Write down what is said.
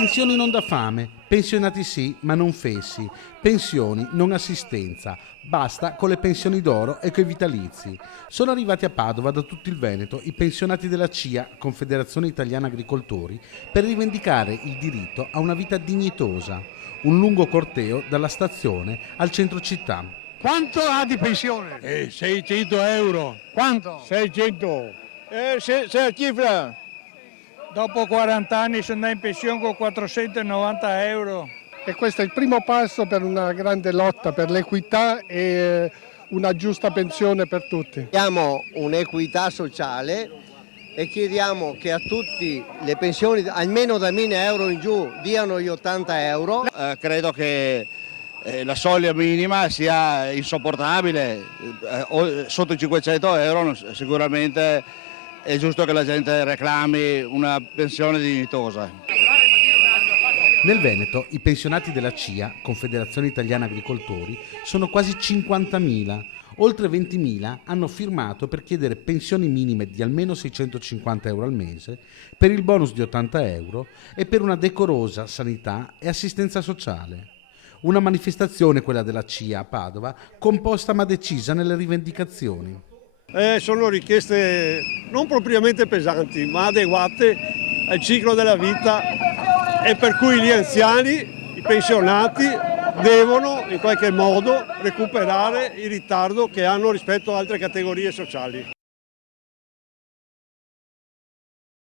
Pensioni non da fame, pensionati sì, ma non fessi, pensioni, non assistenza, basta con le pensioni d'oro e coi vitalizi. Sono arrivati a Padova da tutto il Veneto i pensionati della CIA, Confederazione Italiana Agricoltori, per rivendicare il diritto a una vita dignitosa. Un lungo corteo dalla stazione al centro città. Quanto ha di pensione? 600 euro. Quanto? 600. Se la cifra. Dopo 40 anni sono andato in pensione con 490 euro. E questo è il primo passo per una grande lotta per l'equità e una giusta pensione per tutti. Chiediamo un'equità sociale e chiediamo che a tutti le pensioni almeno da 1000 euro in giù diano gli 80 euro. Credo che la soglia minima sia insopportabile. Sotto i 500 euro sicuramente è giusto che la gente reclami una pensione dignitosa. Nel Veneto i pensionati della CIA, Confederazione Italiana Agricoltori, sono quasi 50.000. Oltre 20.000 hanno firmato per chiedere pensioni minime di almeno 650 euro al mese, per il bonus di 80 euro e per una decorosa sanità e assistenza sociale. Una manifestazione, quella della CIA a Padova, composta ma decisa nelle rivendicazioni. Sono richieste non propriamente pesanti, ma adeguate al ciclo della vita e per cui gli anziani, i pensionati, devono in qualche modo recuperare il ritardo che hanno rispetto a altre categorie sociali.